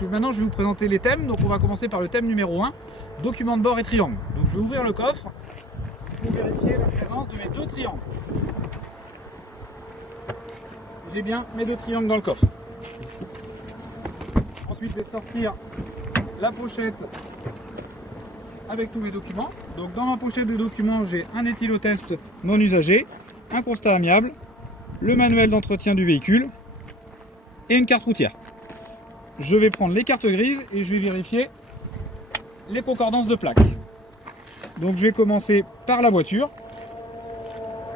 Donc, maintenant je vais vous présenter les thèmes. Donc on va commencer par le thème numéro 1, document de bord et triangle. Donc je vais ouvrir le coffre pour vérifier la présence de mes deux triangles. J'ai bien mes deux triangles dans le coffre. Ensuite je vais sortir la pochette avec tous mes documents. Donc dans ma pochette de documents, j'ai un éthylotest non usagé, un constat amiable, le manuel d'entretien du véhicule et une carte routière. Je vais prendre les cartes grises et je vais vérifier les concordances de plaques. Donc je vais commencer par la voiture.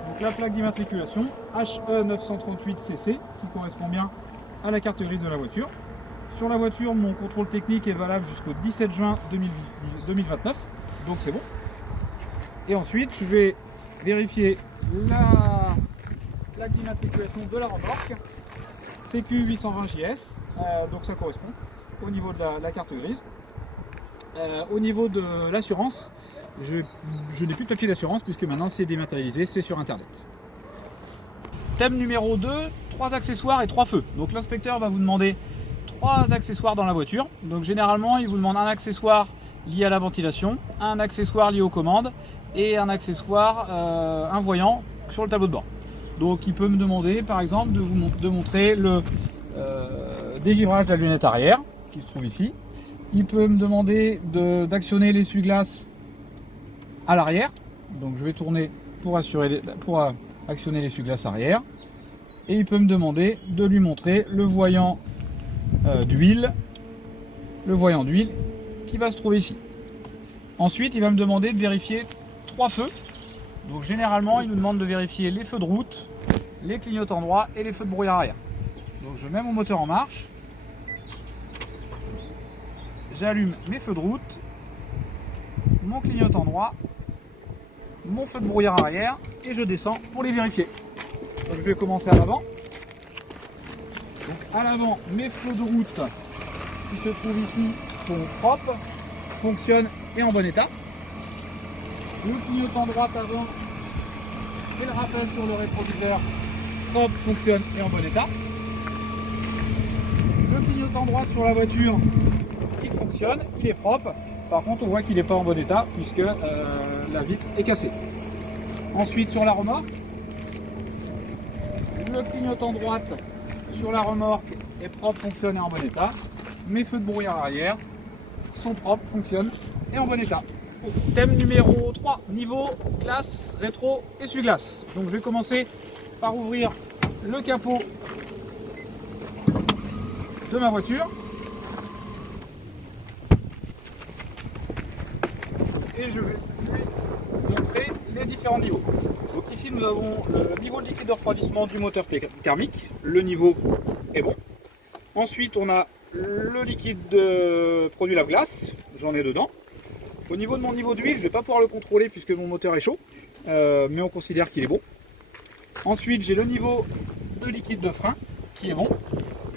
Donc la plaque d'immatriculation HE938CC qui correspond bien à la carte grise de la voiture. Sur la voiture, mon contrôle technique est valable jusqu'au 17 juin 2029, donc c'est bon. Et ensuite, je vais vérifier la plaque d'immatriculation de la remorque CQ820JS, donc ça correspond au niveau de la carte grise. Au niveau de l'assurance, je n'ai plus de papier d'assurance puisque maintenant c'est dématérialisé, c'est sur internet. Thème numéro 2, 3 accessoires et 3 feux. Donc l'inspecteur va vous demander 3 accessoires dans la voiture. Donc généralement il vous demande un accessoire lié à la ventilation, un accessoire lié aux commandes et un accessoire, un voyant sur le tableau de bord. Donc il peut me demander par exemple de montrer le dégivrage de la lunette arrière qui se trouve ici. Il peut me demander d'actionner l'essuie-glace à l'arrière. Donc je vais tourner pour actionner l'essuie-glace arrière. Et il peut me demander de lui montrer le voyant d'huile qui va se trouver ici. Ensuite il va me demander de vérifier 3 feux. Donc généralement il nous demande de vérifier les feux de route, les clignotants droits et les feux de brouillard arrière. Donc je mets mon moteur en marche, j'allume mes feux de route, mon clignotant droit, mon feu de brouillard arrière et je descends pour les vérifier. Donc je vais commencer à l'avant. Donc à l'avant, mes feux de route qui se trouvent ici sont propres, fonctionnent et en bon état. Le clignotant droit avant et le rappel sur le rétroviseur propre, fonctionne et en bon état. Le clignotant droit sur la voiture, il fonctionne, il est propre. Par contre on voit qu'il n'est pas en bon état puisque la vitre est cassée. Ensuite sur la remorque, le clignotant droite sur la remorque est propre, fonctionne et en bon état. Mes feux de brouillard arrière sont propres, fonctionnent et en bon état. Thème numéro 3, niveau, glace, rétro, essuie-glace. Donc je vais commencer par ouvrir le capot de ma voiture. Et je vais montrer les différents niveaux. Donc ici nous avons le niveau de liquide de refroidissement du moteur thermique. Le niveau est bon. Ensuite on a le liquide de produit lave-glace, j'en ai dedans. Au niveau de mon niveau d'huile, je ne vais pas pouvoir le contrôler puisque mon moteur est chaud, mais on considère qu'il est bon. Ensuite j'ai le niveau de liquide de frein qui est bon.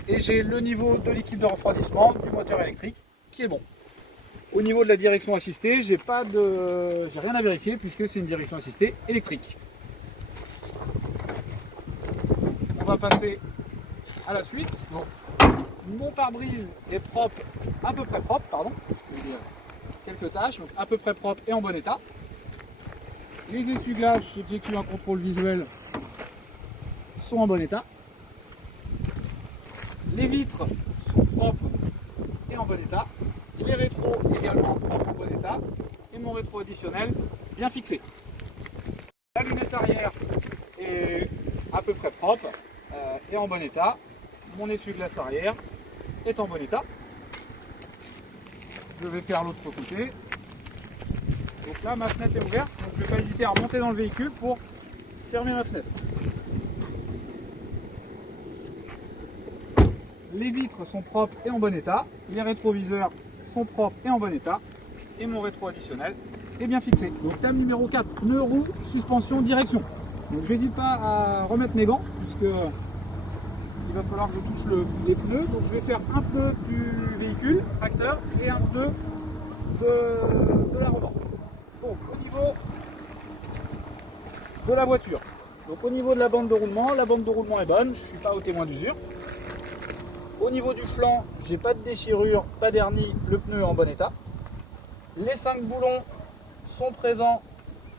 Et j'ai le niveau de liquide de refroidissement du moteur électrique qui est bon. Au niveau de la direction assistée, j'ai rien à vérifier puisque c'est une direction assistée électrique. On va passer à la suite. Donc, mon pare-brise est propre, à peu près propre, pardon. Il y a quelques taches, donc à peu près propre et en bon état. Les essuie-glaces, j'effectue un contrôle visuel, sont en bon état. Les vitres sont propres et en bon état. Les rétros également propres en bon état. Et mon rétro additionnel bien fixé. La lunette arrière est à peu près propre et en bon état. Mon essuie-glace arrière est en bon état. Je vais faire l'autre côté. Donc là ma fenêtre est ouverte, donc je ne vais pas hésiter à remonter dans le véhicule pour fermer ma fenêtre. Les vitres sont propres et en bon état, les rétroviseurs sont propres et en bon état, et mon rétro additionnel est bien fixé. Donc thème numéro 4, pneus, roues, suspension, direction. Donc je n'hésite pas à remettre mes gants, puisque il va falloir que je touche les pneus. Donc je vais faire un pneu du véhicule, tracteur, et un pneu de la remorque. Donc au niveau de la voiture. Donc au niveau de la bande de roulement est bonne, je ne suis pas au témoin d'usure. Au niveau du flanc, j'ai pas de déchirure, pas d'hernie, le pneu est en bon état. Les 5 boulons sont présents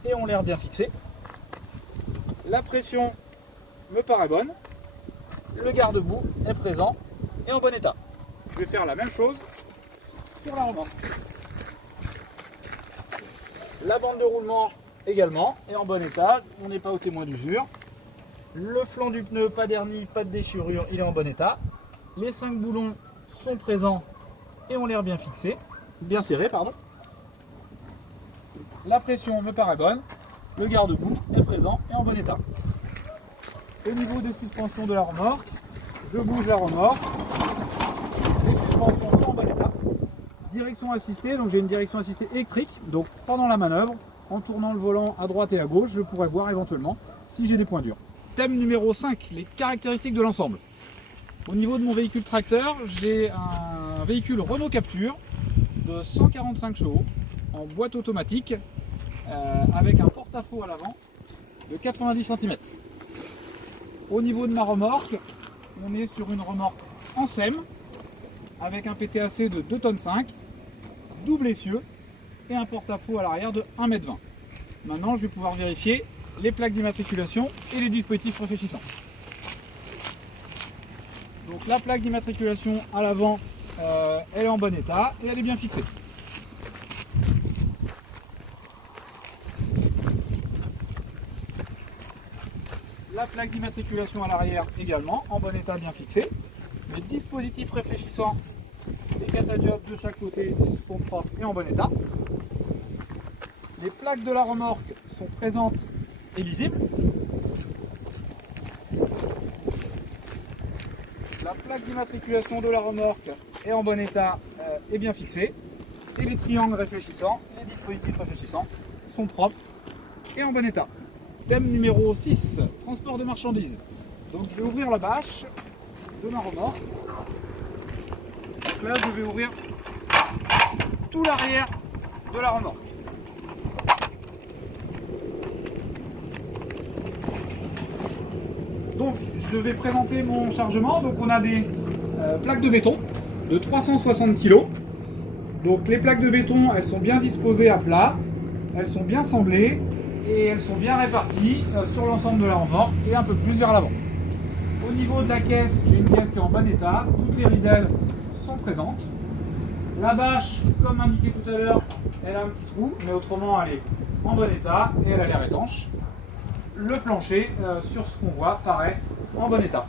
et ont l'air bien fixés. La pression me paraît bonne. Le garde-boue est présent et en bon état. Je vais faire la même chose pour la remorque. La bande de roulement également est en bon état, on n'est pas au témoin d'usure. Le flanc du pneu, pas d'hernie, pas de déchirure, il est en bon état. Les 5 boulons sont présents et ont l'air bien fixés, bien serrés, pardon. La pression me paraît bonne, le garde-boue est présent et en bon état. Au niveau des suspensions de la remorque, je bouge la remorque, les suspensions sont en bon état. Direction assistée, donc j'ai une direction assistée électrique, donc pendant la manœuvre, en tournant le volant à droite et à gauche, je pourrais voir éventuellement si j'ai des points durs. Thème numéro 5, les caractéristiques de l'ensemble. Au niveau de mon véhicule tracteur, j'ai un véhicule Renault Captur de 145 chevaux en boîte automatique avec un porte-à-faux à l'avant de 90 cm. Au niveau de ma remorque, on est sur une remorque en SEM avec un PTAC de 2,5 tonnes, double essieu et un porte-à-faux à l'arrière de 1,20 m. Maintenant, je vais pouvoir vérifier les plaques d'immatriculation et les dispositifs réfléchissants. Donc la plaque d'immatriculation à l'avant, elle est en bon état et elle est bien fixée. La plaque d'immatriculation à l'arrière également en bon état, bien fixée. Les dispositifs réfléchissants, les catadiopes de chaque côté sont propres et en bon état. Les plaques de la remorque sont présentes et lisibles. La plaque d'immatriculation de la remorque est en bon état et bien fixée. Et les triangles réfléchissants, les dispositifs réfléchissants sont propres et en bon état. Thème numéro 6, transport de marchandises. Donc je vais ouvrir la bâche de ma remorque. Donc là je vais ouvrir tout l'arrière de la remorque. Donc je vais présenter mon chargement. Donc on a des plaques de béton de 360 kg. Donc les plaques de béton, elles sont bien disposées à plat, elles sont bien semblées et elles sont bien réparties sur l'ensemble de la remorque et un peu plus vers l'avant. Au niveau de la caisse, j'ai une caisse qui est en bon état, toutes les ridelles sont présentes. La bâche, comme indiqué tout à l'heure, elle a un petit trou, mais autrement elle est en bon état et elle a l'air étanche. Le plancher, sur ce qu'on voit, paraît en bon état.